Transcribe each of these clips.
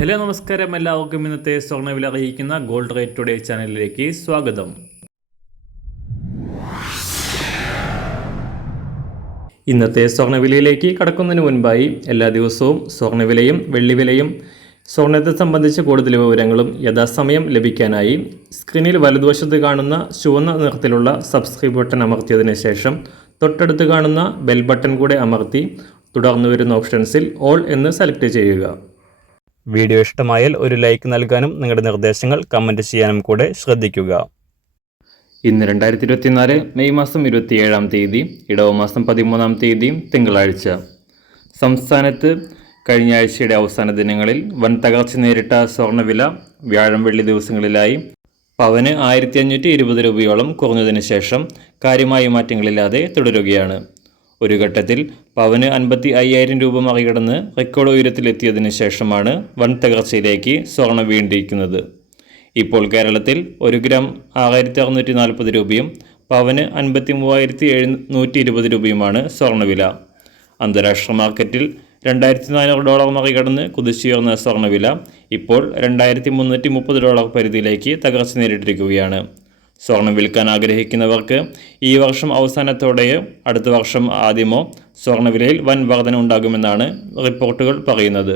Hello നമസ്കാരം, എല്ലാവർക്കും ഇന്നത്തെ സ്വർണ്ണവില അറിയിക്കുന്ന ഗോൾഡ് റേറ്റ് ടുഡേ ചാനലിലേക്ക് സ്വാഗതം. ഇന്നത്തെ സ്വർണ്ണവിലയിലേക്ക് കടക്കുന്നതിന് മുൻപായി എല്ലാ ദിവസവും സ്വർണ്ണവിലയും വെള്ളിവിലയും സ്വർണ്ണത്തെ സംബന്ധിച്ച കൂടുതൽ വിവരങ്ങളും യഥാസമയം ലഭിക്കാനായി സ്ക്രീനിൽ വലതുവശത്ത് കാണുന്ന ചുവന്ന നിറത്തിലുള്ള സബ്സ്ക്രൈബ് ബട്ടൺ അമർത്തിയതിനു ശേഷം തൊട്ടടുത്ത് കാണുന്ന ബെൽ ബട്ടൺ കൂടെ അമർത്തി തുടർന്ന് വരുന്ന ഓപ്ഷൻസിൽ ഓൾ എന്ന് സെലക്ട് ചെയ്യുക. വീഡിയോ ഇഷ്ടമായാൽ ഒരു ലൈക്ക് നൽകാനും നിങ്ങളുടെ നിർദ്ദേശങ്ങൾ കമൻറ്റ് ചെയ്യാനും കൂടെ ശ്രദ്ധിക്കുക. ഇന്ന് 2024 മെയ് മാസം 27-ാം തീയതി, ഇടവമാസം 13-ാം തീയതി തിങ്കളാഴ്ച. സംസ്ഥാനത്ത് കഴിഞ്ഞ ആഴ്ചയുടെ അവസാന ദിനങ്ങളിൽ വൻ തകർച്ച നേരിട്ട സ്വർണ്ണവില വ്യാഴം വെള്ളി ദിവസങ്ങളിലായി പവന് 1520 രൂപയോളം കുറഞ്ഞതിന് ശേഷം കാര്യമായ മാറ്റങ്ങളില്ലാതെ തുടരുകയാണ്. ഒരു ഘട്ടത്തിൽ പവന് 55,000 രൂപ മറികടന്ന് റെക്കോർഡ് ഉയരത്തിലെത്തിയതിനു ശേഷമാണ് വൻ തകർച്ചയിലേക്ക് സ്വർണം വീണ്ടിരിക്കുന്നത്. ഇപ്പോൾ കേരളത്തിൽ 1 ഗ്രാം 6,640 രൂപയും പവന് 53,720 രൂപയുമാണ് സ്വർണ്ണവില. അന്താരാഷ്ട്ര മാർക്കറ്റിൽ $2,400 മറികടന്ന് കുതിച്ചുയർന്ന സ്വർണ്ണവില ഇപ്പോൾ $2,330 പരിധിയിലേക്ക് തകർച്ച നേരിട്ടിരിക്കുകയാണ്. സ്വർണം വിൽക്കാൻ ആഗ്രഹിക്കുന്നവർക്ക് ഈ വർഷം അവസാനത്തോടെയോ അടുത്ത വർഷം ആദ്യമോ സ്വർണ്ണവിലയിൽ വൻ വർധന ഉണ്ടാകുമെന്നാണ് റിപ്പോർട്ടുകൾ പറയുന്നത്.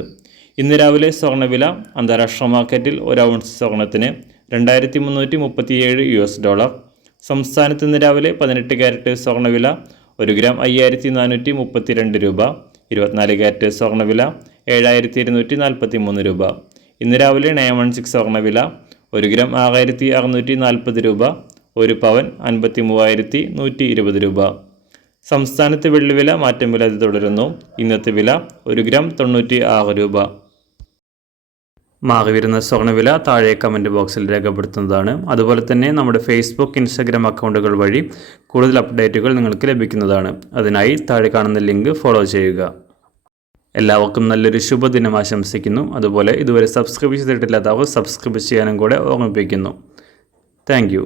ഇന്ന് രാവിലെ സ്വർണ്ണവില അന്താരാഷ്ട്ര മാർക്കറ്റിൽ 1 ഔൺസ് സ്വർണത്തിന് $2,337. സംസ്ഥാനത്ത് ഇന്ന് രാവിലെ 18 ക്യാരറ്റ് സ്വർണ്ണവില 1 ഗ്രാം 5,432 രൂപ. 24 ക്യാരറ്റ് സ്വർണ്ണവില 7,243 രൂപ. ഇന്ന് രാവിലെ 916 സ്വർണ്ണവില 1 ഗ്രാം 6,640 രൂപ. 1 പവൻ 53,120 രൂപ. സംസ്ഥാനത്ത് വെള്ളിവില മാറ്റമില്ലാതെ തുടരുന്നു. ഇന്നത്തെ വില 1 ഗ്രാം 96 രൂപ. മാറിവരുന്ന സ്വർണ്ണവില താഴെ കമൻറ്റ് ബോക്സിൽ രേഖപ്പെടുത്തുന്നതാണ്. അതുപോലെ തന്നെ നമ്മുടെ ഫേസ്ബുക്ക്, ഇൻസ്റ്റാഗ്രാം അക്കൗണ്ടുകൾ വഴി കൂടുതൽ അപ്ഡേറ്റുകൾ നിങ്ങൾക്ക് ലഭിക്കുന്നതാണ്. അതിനായി താഴെ കാണുന്ന ലിങ്ക് ഫോളോ ചെയ്യുക. എല്ലാവർക്കും നല്ലൊരു ശുഭദിനം ആശംസിക്കുന്നു. അതുപോലെ ഇതുവരെ സബ്സ്ക്രൈബ് ചെയ്തിട്ടില്ലാത്തവർ സബ്സ്ക്രൈബ് ചെയ്യാനും കൂടെ ഓർമ്മിപ്പിക്കുന്നു. Thank you.